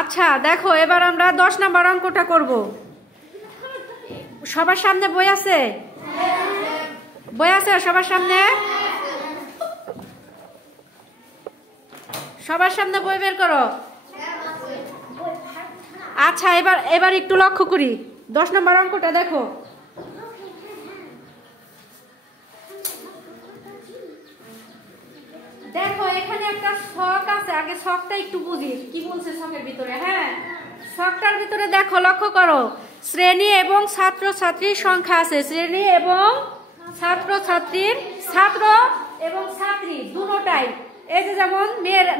আচ্ছা দেখো, এবার আমরা 10 নম্বর অঙ্কটা করব। সবার সামনে বই আছে? বই আছে সবার সামনে? সবার সামনে বই বের করো। আচ্ছা এবার একটু লক্ষ্য করি। 10 নম্বর অঙ্কটা দেখো। দেখো এখানে একটা ছক আছে, আগে ছকটা একটু বুঝি কি বলছে ছকের ভিতরে। হ্যাঁ, ছকটার ভিতরে দেখো, লক্ষ্য করো, শ্রেণী এবং ছাত্র ছাত্রীর সংখ্যা আছে। শ্রেণী এবং ছাত্র ছাত্রীর, ছাত্র এবং ছাত্রী দুটোটাই। এই যে যেমন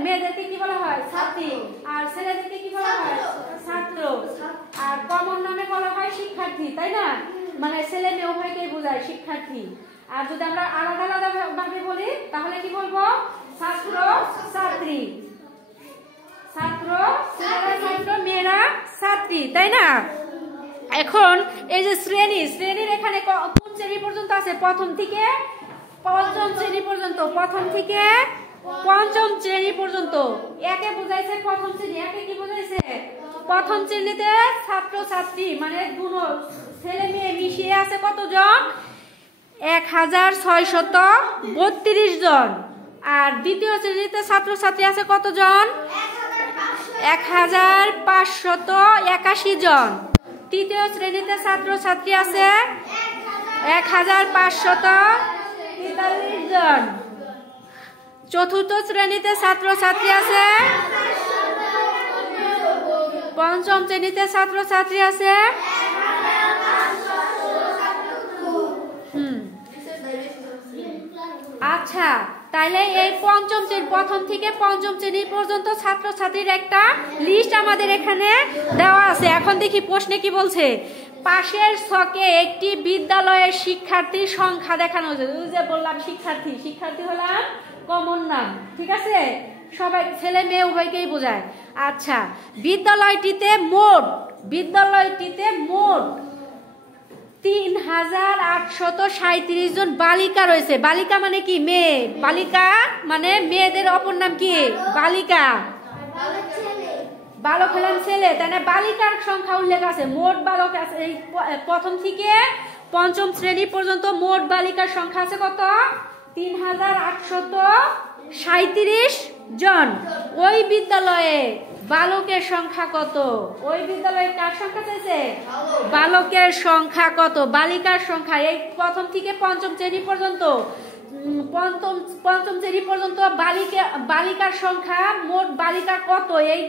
মেয়েদেরকে কি বলা হয়? ছাত্রী। আর ছেলেদেরকে কি বলা হয়? ছাত্র। আর কমন নামে বলা হয় শিক্ষার্থী, তাই না? মানে ছেলে মেয়ে উভয়কেই বোঝায় শিক্ষার্থী। আর যদি আমরা আলাদা আলাদা ভাবে বলি তাহলে কি বলবো? ছাত্র ছাত্রী। ছাত্র ছেলেরা ছাত্র, মেয়েরা ছাত্রী, তাই না? এখন এই যে শ্রেণীর এখানে কোন শ্রেণী পর্যন্ত আছে? প্রথম থেকে পঞ্চম শ্রেণী পর্যন্ত। প্রথম থেকে পঞ্চম শ্রেণী পর্যন্ত। একে বোঝাইছে প্রথম শ্রেণী। একে কি বোঝাইছে? প্রথম শ্রেণীতে ছাত্র ছাত্রী মানে দুটো ছেলে মেয়ে মিশিয়ে আছে কতজন? 1632 জন। আর দ্বিতীয় শ্রেণীতে ছাত্র ছাত্রী আছে কতজন? 1581 জন। তৃতীয় শ্রেণীতে ছাত্র ছাত্রী আছে 1543 জন। চতুর্থ শ্রেণীতে ছাত্র ছাত্রী আছে, পঞ্চম শ্রেণীতে ছাত্র ছাত্রী আছে। আচ্ছা, তাহলে এই পঞ্চম শ্রেণী, প্রথম থেকে পঞ্চম শ্রেণী পর্যন্ত ছাত্র ছাত্রীর একটা লিস্ট আমাদের এখানে দেওয়া আছে। এখন দেখি প্রশ্নে কি বলছে। পাশের ছকে একটি বিদ্যালয়ের শিক্ষার্থীর সংখ্যা দেখানো হয়েছে। ওই যে বললাম শিক্ষার্থী, শিক্ষার্থী হলাম কমন নাম, ঠিক আছে? সবাই ছেলে মেয়ে উভয়কেই বোঝায়। আচ্ছা, বিদ্যালয়টিতে মোট 3837 জন বালিকা রয়েছে। বালিকা মানে কি? মেয়ে। বালিকা মানে মেয়েদের অপর নাম কি? বালিকা। বালক হলেন ছেলে, তাই না? বালিকার সংখ্যা উল্লেখ আছে। মোট বালক আছে এই প্রথম থেকে পঞ্চম শ্রেণী পর্যন্ত মোট বালিকার সংখ্যা আছে কত? 3837 জন। ওই বিদ্যালয়ে বালকের সংখ্যা কত? ওই বিদ্যালয়ে কার সংখ্যা চাইছে? বালকের সংখ্যা কত? বালিকার সংখ্যা এই প্রথম থেকে পঞ্চম শ্রেণী পর্যন্ত, পঞ্চম শ্রেণী পর্যন্ত বালিকার সংখ্যা, মোট বালিকা কত? এই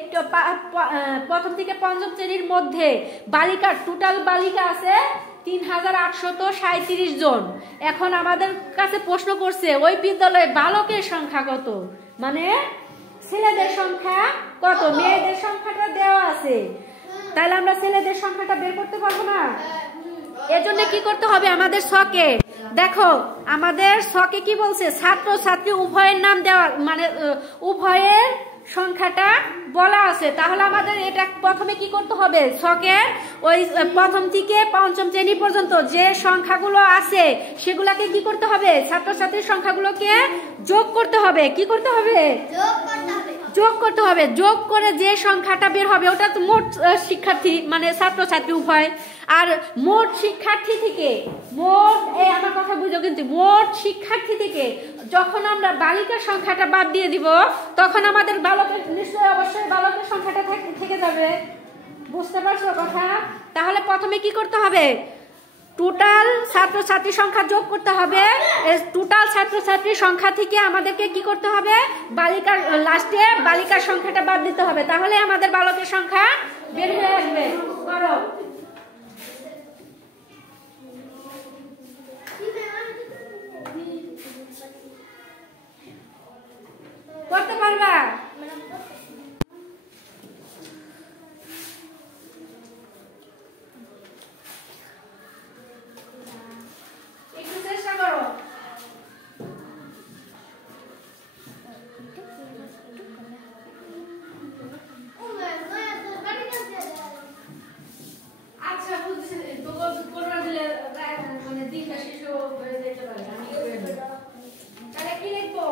প্রথম থেকে পঞ্চম শ্রেণীর মধ্যে বালিকার টোটাল বালিকা আছে 3837 জন। এখন আমাদের কাছে প্রশ্ন করছে ওই বিদ্যালয়ে বালকের সংখ্যা কত, মানে ছেলেদের সংখ্যা কত? মেয়েদের সংখ্যাটা দেওয়া আছে, তাহলে আমরা ছেলেদের সংখ্যাটা বের করতে পারবো না। এজন্য কি করতে হবে? আমাদের ছকে দেখো, আমাদের ছকে কি বলছে? ছাত্র ছাত্রী উভয়ের নাম দেওয়া, মানে উভয়ের সংখ্যাটা বলা আছে। তাহলে আমাদের এটা প্রথমে কি করতে হবে? ছকে ওই প্রথম থেকে পঞ্চম শ্রেণী পর্যন্ত যে সংখ্যাগুলো আছে সেগুলোকে কি করতে হবে? ছাত্রছাত্রীর সংখ্যাগুলোকে যোগ করতে হবে। কি করতে হবে? যোগ করতে হবে। যোগ করে যে সংখ্যাটা বের হবে ওটা তো মোট শিক্ষার্থী, মানে ছাত্রছাত্রী উভয়। আর মোট শিক্ষার্থী থেকে, মোট আমার কথা বুঝো কিন্তু, মোট শিক্ষার্থী থেকে যখন আমরা বালিকার সংখ্যাটা বাদ দিয়ে দিব তখন আমাদের বালকের নিশ্চয়ই অবশ্যই বালকের সংখ্যাটা থেকে যাবে। বুঝতে পারছো কথা? তাহলে প্রথমে কি করতে হবে? টোটাল ছাত্রছাত্রী সংখ্যা যোগ করতে হবে। টোটাল ছাত্রছাত্রী সংখ্যা থেকে আমাদেরকে কি করতে হবে? বালিকার লাস্টে বালিকার সংখ্যাটা বাদ দিতে হবে। তাহলে আমাদের বালকের সংখ্যা বের হয়ে আসবে। করো। করতে পারবা? একটু চেষ্টা করো। আচ্ছা বুঝছি, তো করোনা দিলে মানে দিনটা শেষ হয়ে যেতে পারে। আমি তাহলে কি লিখবো?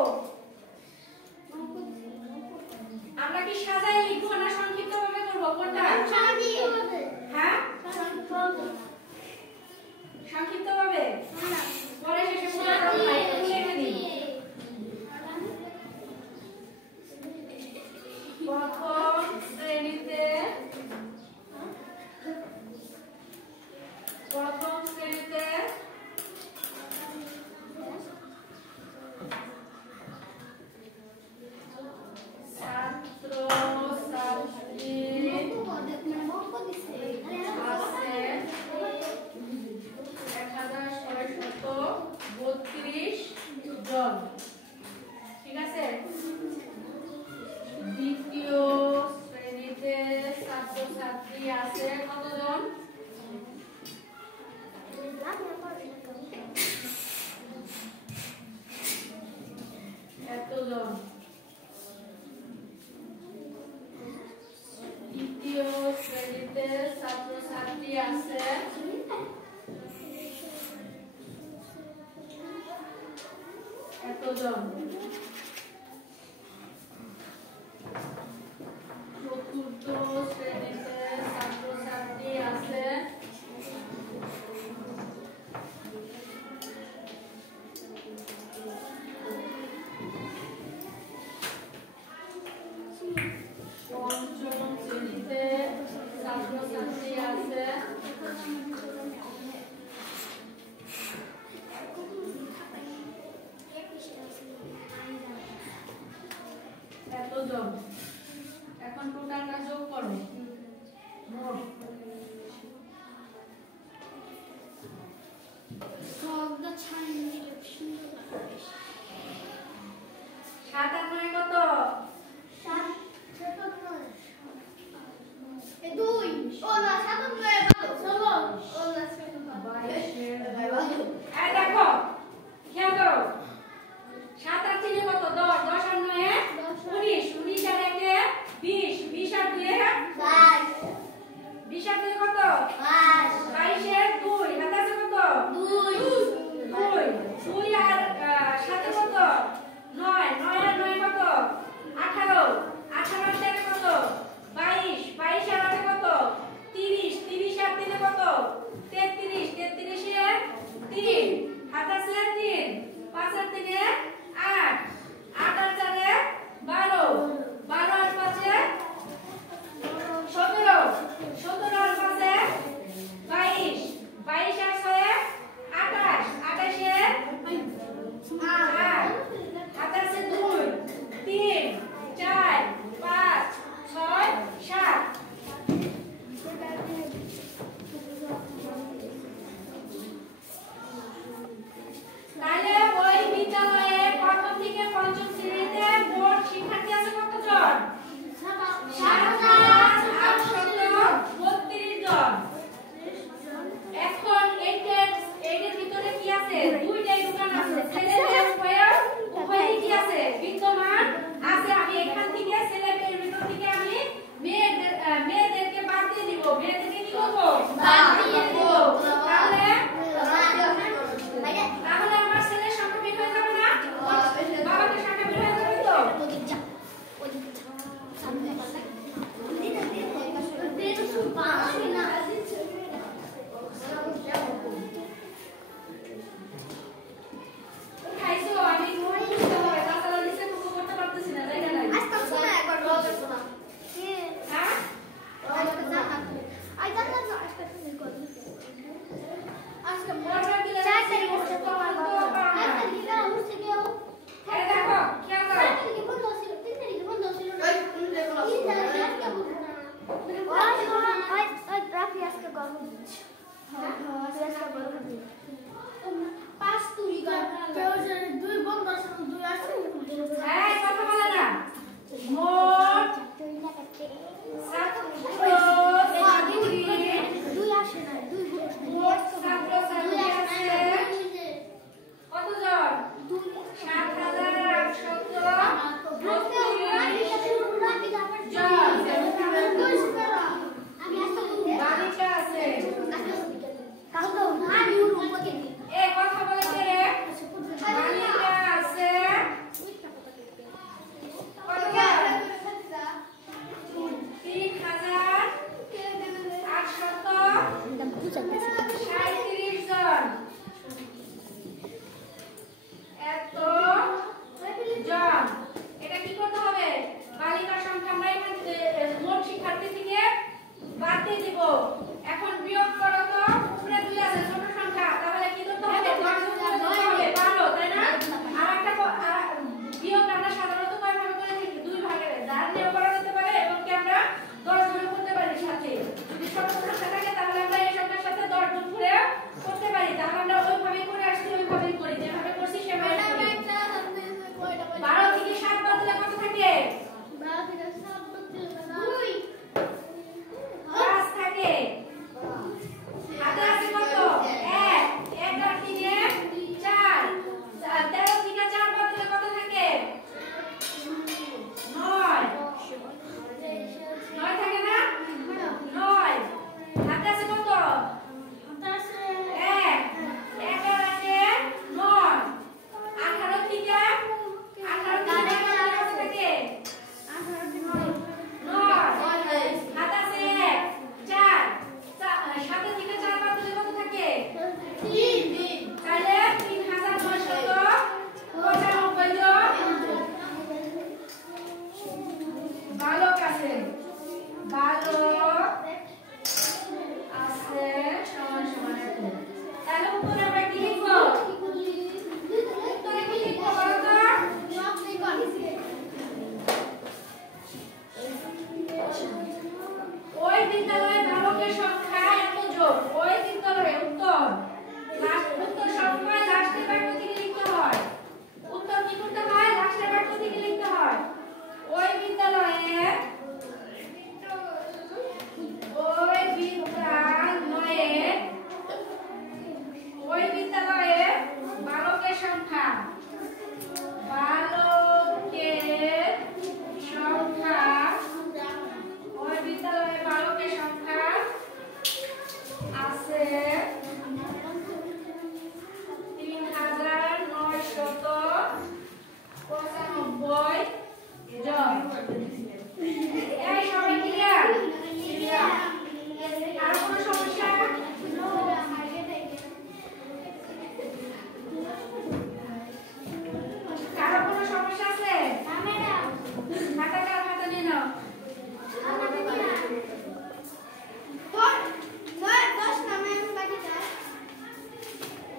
আছে এতজন। চতুর্থ শ্রেণীতে ছাত্রছাত্রী আছে পঞ্চম শ্রেণীতে ছাত্রছাত্রী আছে এতজন। এখন টোটালটা যোগ করো মোট সাত আর নয় কত? দেখো খেয়াল করো, 7 আর 3 কত? 10, 10 আর 9 19, 19 আর 1 20, 20 আর 2 22, 20 আর 2 কত? 22, 22 এর 2 হাতে আছে কত? 2 2 আর 7 কত? 9, 9 আর 9 কত? বিদ্যালয়ে বালকের সংখ্যা এত জন। ওই বিদ্যালয়ে উত্তর উত্তর সবসময় লাস্টে বাক্য থেকে লিখতে হয়। উত্তর কি করতে হয়? লাস্টের বাক্য থেকে লিখতে হয়। ওই বিদ্যালয়ে বালকের সংখ্যা আছে ৩৯৯৯ জন। এই সবাই ক্লিয়ার? আর কোনো সমস্যা? কারো কোনো সমস্যা আছে? খাতা কার খাতা নিয়ে নাও।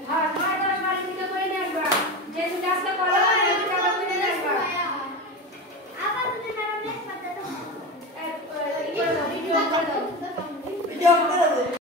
হ্যাঁ ৯ ১০ বাড়ি থেকে করে নিয়ে আসবা। যে তুমি কাজটা করো এই কাজটা করে নিয়ে আসবা। ভিডিও করে দাও।